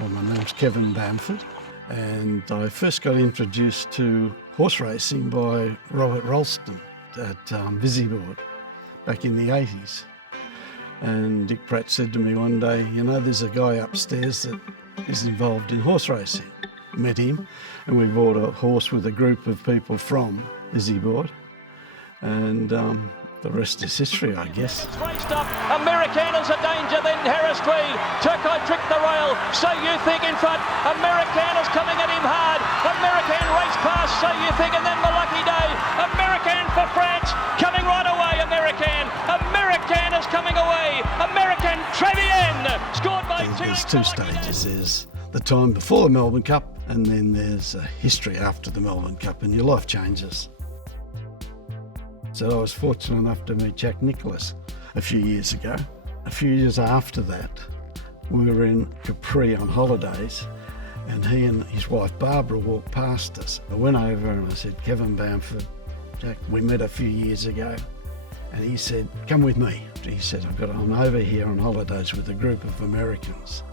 Well, my name's Kevin Bamford, and I first got introduced to horse racing by Robert Ralston at Visibord back in the 80s. And Dick Pratt said to me one day, you know, there's a guy upstairs that is involved in horse racing. Met him, and we bought a horse with a group of people from Visibord, and the rest is history, I guess. It's raced up. Americana's a danger. Then Harris Tweed. Turco tricked the rail. So you think in front. Americana's coming at him hard. American race past. So you think, and then the lucky day. American for France coming right away. Americana's coming away. American Trevian scored by There's two stages. There's the time before the Melbourne Cup, and then there's a history after the Melbourne Cup, and your life changes. So I was fortunate enough to meet Jack Nicholas a few years ago. A few years after that, we were in Capri on holidays, and he and his wife Barbara walked past us. I went over and I said, Kevin Bamford, Jack, we met a few years ago. And he said, come with me. He said, I'm over here on holidays with a group of Americans.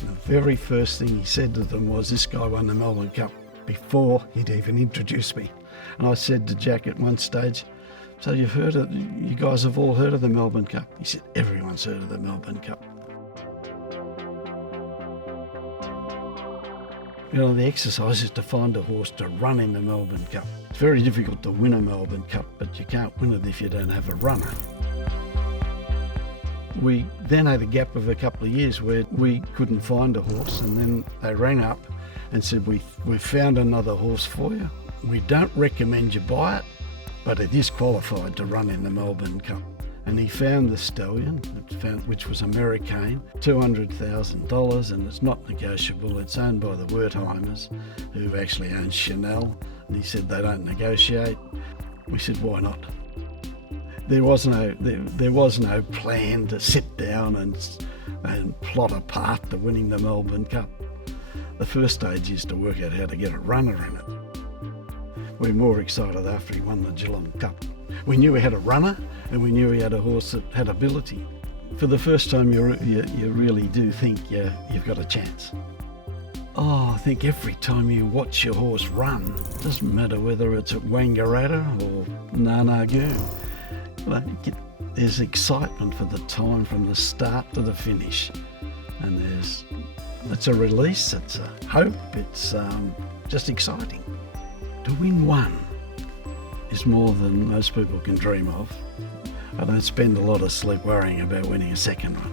And the very first thing he said to them was, this guy won the Melbourne Cup, before he'd even introduced me. And I said to Jack at one stage, so you guys have all heard of the Melbourne Cup? He said, everyone's heard of the Melbourne Cup. You know, the exercise is to find a horse to run in the Melbourne Cup. It's very difficult to win a Melbourne Cup, but you can't win it if you don't have a runner. We then had a gap of a couple of years where we couldn't find a horse, and then they rang up and said, we've found another horse for you. We don't recommend you buy it, but it is qualified to run in the Melbourne Cup. And he found the stallion, which was American, $200,000, and it's not negotiable. It's owned by the Wertheimers, who actually owns Chanel. And he said they don't negotiate. We said, why not? There was no plan to sit down and plot a path to winning the Melbourne Cup. The first stage is to work out how to get a runner in it. We were more excited after he won the Geelong Cup. We knew he had a runner, and we knew he had a horse that had ability. For the first time, you really do think you've got a chance. Oh, I think every time you watch your horse run, it doesn't matter whether it's at Wangaratta or Nanagoon, there's excitement for the time from the start to the finish. And it's a release, it's a hope, it's just exciting. To win one is more than most people can dream of. I don't spend a lot of sleep worrying about winning a second one.